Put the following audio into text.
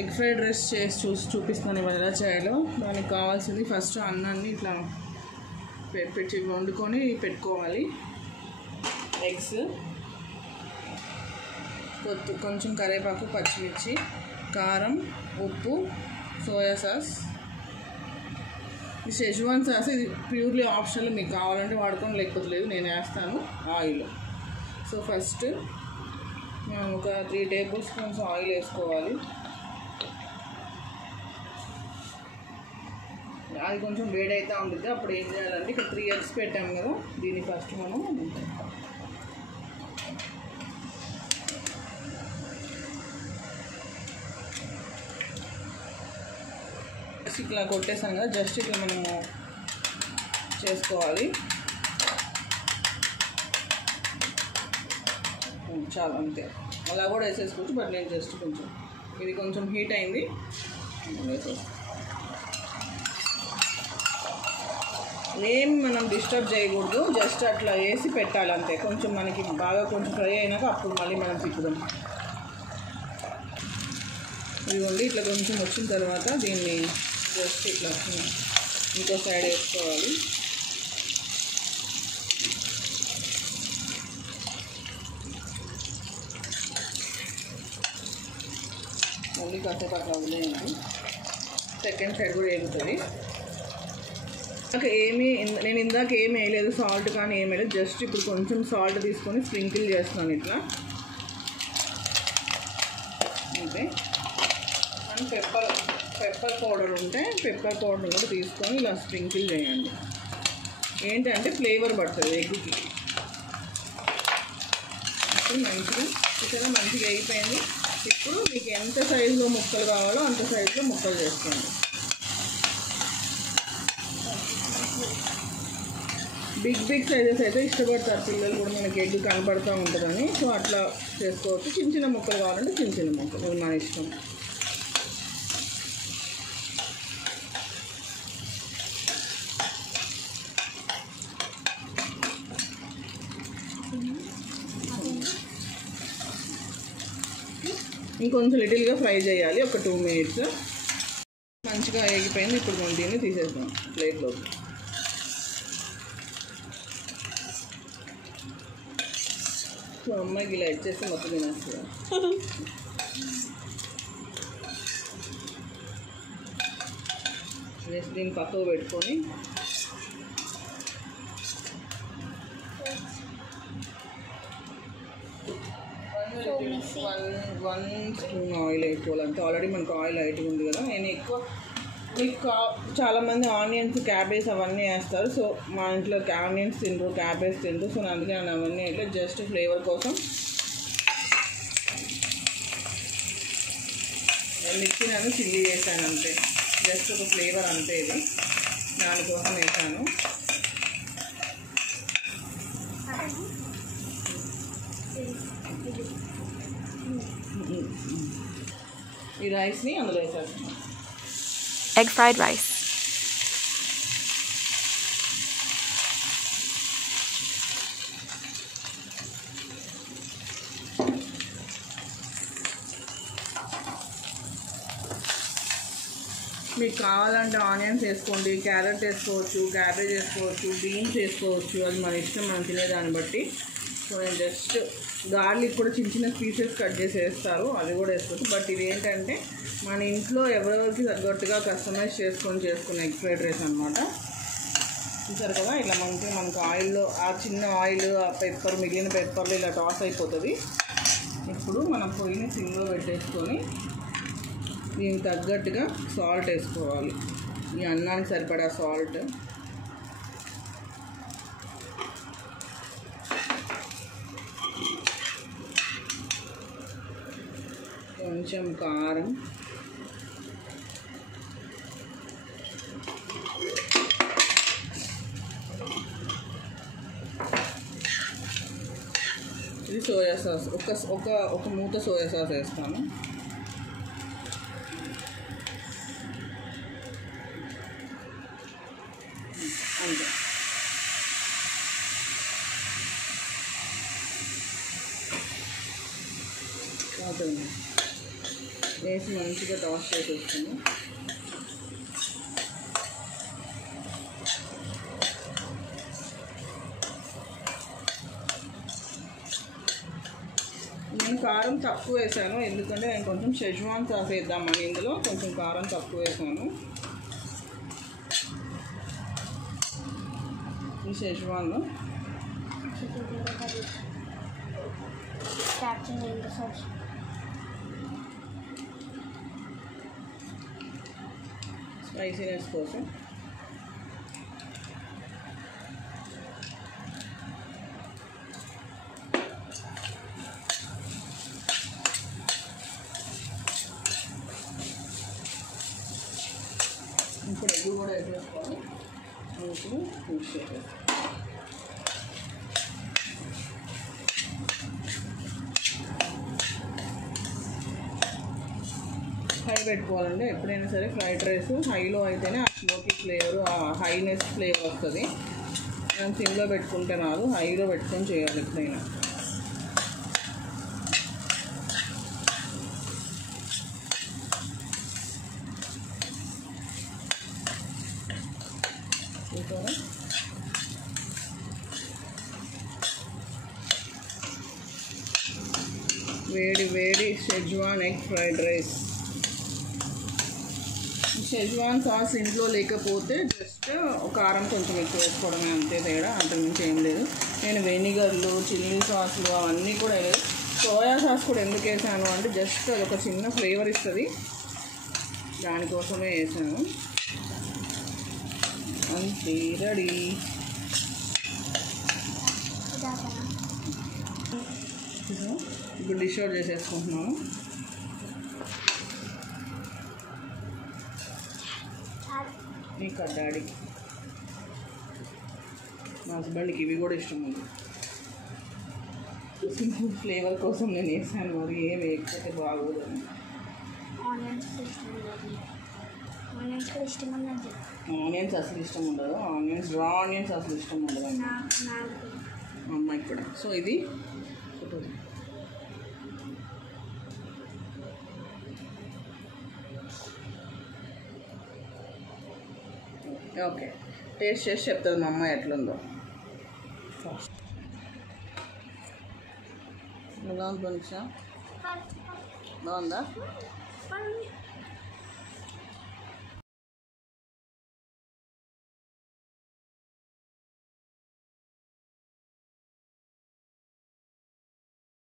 Egg fried rice చేసి చూపిస్తాను ఇవాళ ఎలా చేయాలో. దానికి కావాల్సింది ఫస్ట్ అన్నాన్ని ఇట్లా పెట్టి వండుకొని పెట్టుకోవాలి. ఎగ్స్, కొంచెం కరివేపాకు, పచ్చిమిర్చి, కారం, ఉప్పు, సోయా సాస్. ఈ షెజ్వాన్ సాస్ ఇది ప్యూర్లీ ఆప్షనల్, మీకు కావాలంటే వాడుకోండి, లేకపోతే లేదు. నేను వేస్తాను ఆయిల్. సో ఫస్ట్ మనం ఒక 3 టేబుల్ స్పూన్స్ ఆయిల్ వేసుకోవాలి. అది కొంచెం వేడైతే ఉంటుంది. అప్పుడు ఏం చేయాలంటే ఇక్కడ 3 eggs పెట్టాము కదా, దీన్ని ఫస్ట్ మనం ఇట్లా కొట్టేసాం కదా, జస్ట్ ఇట్లా మనము చేసుకోవాలి. చాలా అంతే, అలా కూడా వేసేసుకోవచ్చు. బట్ నేను జస్ట్ కొంచెం ఇది కొంచెం హీట్ అయింది ఏం మనం డిస్టర్బ్ చేయకూడదు, జస్ట్ అట్లా వేసి పెట్టాలి అంతే. కొంచెం మనకి బాగా కొంచెం ఫ్రై అయినాక అప్పుడు మళ్ళీ మనం తిప్పుదాం. ఇదిగోండి ఇట్లా కొంచెం వచ్చిన తర్వాత దీన్ని జస్ట్ ఇట్లా ఇంకో సైడ్ వేసుకోవాలి. మళ్ళీ కాసేపు అట్లా వదిలేయండి, సెకండ్ సైడ్ కూడా వేగుతుంది. నేను ఇందాక ఏమి వేయలేదు, సాల్ట్ కానీ ఏమి వేయలేదు. జస్ట్ ఇప్పుడు కొంచెం సాల్ట్ తీసుకొని స్ప్రింకిల్ చేస్తున్నాను ఇట్లా అంతే. అండ్ పెప్పర్ పౌడర్ ఉంటే పెప్పర్ పౌడర్ కూడా తీసుకొని ఇలా స్ప్రింకిల్ చేయండి. ఏంటంటే ఫ్లేవర్ పడుతుంది ఎగ్కి. ఇప్పుడు మంచిగా అయిపోయింది. ఇప్పుడు మీకు ఎంత సైజులో ముక్కలు కావాలో అంత సైజులో ముక్కలు చేసుకోండి. బిగ్ సైజెస్ అయితే ఇష్టపడతారు పిల్లలు కూడా, మనకి ఎగ్ కనపడుతూ ఉంటుందని. సో అట్లా చేసుకోవచ్చు. చిన్న ముక్కలు కావాలంటే చిన్న ముక్కలు, మన ఇష్టం. ఇంకొంచెం లిటిల్గా ఫ్రై చేయాలి, ఒక 2 minutes. మంచిగా వేగిపోయింది. ఇప్పుడు మనం దీన్ని తీసేద్దాం ప్లేట్లోకి. సో అమ్మాయికి ఇలా ఇచ్చేస్తే మొత్తం తినేస్తుంది. నెక్స్ట్ దీన్ని పక్కకు పెట్టుకొని వన్ స్పూన్ ఆయిల్ వేసుకోవాలంటే. ఆల్రెడీ మనకు ఆయిల్ లైట్గా ఉంది కదా. నేను ఎక్కువ మీకు చాలామంది ఆనియన్స్, క్యాబేజ్ అవన్నీ వేస్తారు. సో మా ఇంట్లో ఆనియన్స్ తింటారు, క్యాబేజ్ తింటారు. సో అందుకే నేను అవన్నీ ఇట్లా జస్ట్ ఫ్లేవర్ కోసం మిర్చి నేను చిల్లీ వేసాను అంతే. జస్ట్ ఒక ఫ్లేవర్ అంతే, ఇది దానికోసం వేసాను. ఈ రైస్ని అందులో వేసేస్తున్నాను. Egg fried rice. మీకు కావాలంటే ఆనియన్స్ వేసుకోండి, క్యారెట్ వేసుకోవచ్చు, క్యాబేజ్ వేసుకోవచ్చు, బీన్స్ వేసుకోవచ్చు. అది మన ఇష్టం, మనం తినేదాన్ని బట్టి. సో నేను జస్ట్ గార్లిక్ కూడా చిన్న పీసెస్ కట్ చేసి వేస్తారు, అది కూడా వేసుకోవచ్చు. బట్ ఇది ఏంటంటే మన ఇంట్లో ఎవరెవరికి తగ్గట్టుగా కస్టమైజ్ చేసుకునే ఎగ్ ఫ్రైడ్ రైస్ అనమాట. చూసారు కదా, ఇట్లా మనకు ఆయిల్లో ఆ చిన్న ఆయిల్, ఆ పెప్పర్, మిగిలిన పెప్పర్లు ఇలా టాస్ అయిపోతుంది. ఇప్పుడు మనం పొయ్యిని సిమ్లో పెట్టేసుకొని దీనికి తగ్గట్టుగా సాల్ట్ వేసుకోవాలి. ఈ అన్నానికి సరిపడా సాల్ట్, కొంచెం కారం, ఇది సోయా సాస్. ఒక మూత సోయా సాస్ వేస్తాను. అంతే. అవుతుంది. వేసి మంచిగా టాస్ చేసేస్తాను. నేను కారం తక్కువ వేసాను, ఎందుకంటే నేను కొంచెం షెజ్వాన్ సాస్ వేద్దామని ఇందులో కొంచెం కారం తక్కువ వేసాను. ఈ షెజ్వాన్ స్పైసీనెస్ కోసం ఇప్పుడు ఎగ్గు కూడా వేసేసుకోవాలి. మంచిగా మిక్స్ చేసేస్తాం. హై పెట్టుకోవాలండి ఎప్పుడైనా సరే. ఫ్రైడ్ రైస్ హైలో అయితేనే ఆ స్మోకీ ఫ్లేవర్, ఆ హైనెస్ ఫ్లేవర్ వస్తుంది. మనం సిమ్లో పెట్టుకుంటే రాదు, హైలో పెట్టుకొని చేయాలి ఎప్పుడైనా. వేడి వేడి schezwan egg fried rice. Schezwan sauce ఇంట్లో లేకపోతే జస్ట్ కారం కొంచెం ఎక్కువ వేసుకోవడమే, అంతే తేడా, అంతకుమించి ఏం లేదు. నేను వెనిగర్లు, చిల్లీ సాస్లు అవన్నీ కూడా లేదు. సోయా సాస్ కూడా ఎందుకు వేసాను అంటే జస్ట్ అది ఒక చిన్న ఫ్లేవర్ ఇస్తుంది, దానికోసమే వేసాను. అంతే, రెడీ. ఇప్పుడు డిష్ అవుట్ చేసేసుకుంటున్నాను. ఇంకా డాడీకి, మా హస్బెండ్కి ఇవి కూడా ఇష్టం ఉంది. సింపుల్ ఫ్లేవర్ కోసం నేను వేసాను, మరి ఏం వేయకపోతే బాగోదని. ఆనియన్స్ అసలు ఇష్టం ఉండదు, రా ఆనియన్స్ అసలు ఇష్టం ఉండదు మా అమ్మాయికి కూడా. సో ఇది ఓకే, టేస్ట్ చేసి చెప్తుంది మా అమ్మాయి ఎట్లుందో. ఎలా ఉంది పరీక్ష? బాగుందా?